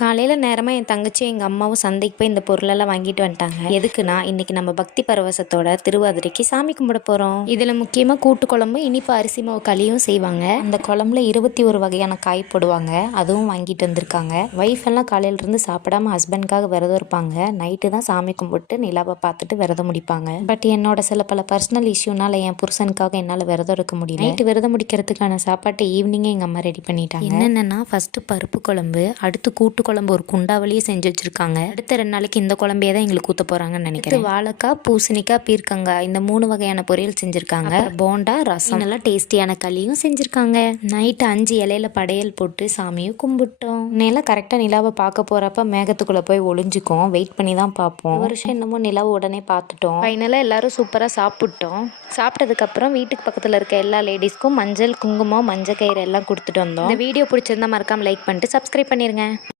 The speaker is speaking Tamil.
காலையில் நேரமாக என் தங்கச்சியும் எங்கள் அம்மாவும் சந்தைக்கு போய் இந்த பொருளெல்லாம் வாங்கிட்டு வந்துட்டாங்க. எதுக்குன்னா இன்றைக்கி நம்ம பக்தி பரவசத்தோட திருவாதிரைக்கு சாமி கும்பிட போகிறோம். இதில் முக்கியமாக கூட்டு குழம்பு, இனிப்பு அரிசி மாவு களியும் செய்வாங்க. அந்த குழம்புல 21 வகையான காய் போடுவாங்க. அதுவும் வாங்கிட்டு வந்திருக்காங்க. ஒய்ஃப் எல்லாம் காலையிலேருந்து சாப்பிடாம ஹஸ்பண்ட்காக விரதம் இருப்பாங்க. நைட்டு தான் சாமி கும்பிட்டு நிலாவை பார்த்துட்டு விரதம் முடிப்பாங்க. பட் என்னோட சில பல பர்சனல் இஷ்யூனால என் புருஷனுக்காக என்னால் விரதம் இருக்க முடியல. நைட்டு விரதம் முடிக்கிறதுக்கான சாப்பாட்டை ஈவினிங்கே எங்கள் அம்மா ரெடி பண்ணிட்டாங்க. என்னென்னா ஃபஸ்ட்டு பருப்பு குழம்பு, அடுத்து கூட்டு குழம்பு ஒரு குண்டாவளியே செஞ்சு வச்சிருக்காங்க. அடுத்த 2 நாளைக்கு இந்த குழம்பையே தான் எங்களுக்கு ஊற்ற போறாங்கன்னு நினைக்கிறேன். வாழைக்காய், பூசணிக்காய், பீர்க்கங்காய் இந்த 3 வகையான பொரியல் செஞ்சிருக்காங்க. போண்டா, ரசம், நல்லா டேஸ்டியான களியும் செஞ்சிருக்காங்க. நைட்டு 5 இலையில படையல் போட்டு சாமியும் கும்பிட்டோம். நேரம் கரெக்டாக நிலாவை பார்க்க போறப்ப மேகத்துக்குள்ள போய் ஒளிஞ்சுக்கும். வெயிட் பண்ணி தான் பார்ப்போம். வருஷம் என்னமோ நிலாவை உடனே பார்த்துட்டோம். ஃபைனலாக எல்லாரும் சூப்பராக சாப்பிட்டோம். சாப்பிட்டதுக்கப்புறம் வீட்டுக்கு பக்கத்தில் இருக்க எல்லா லேடிஸ்க்கும் மஞ்சள், குங்குமம், மஞ்சள் கயிறு எல்லாம் கொடுத்துட்டு வந்தோம். இந்த வீடியோ பிடிச்சிருந்தா மறக்காம லைக் பண்ணிட்டு சப்ஸ்கிரைப் பண்ணிருங்க.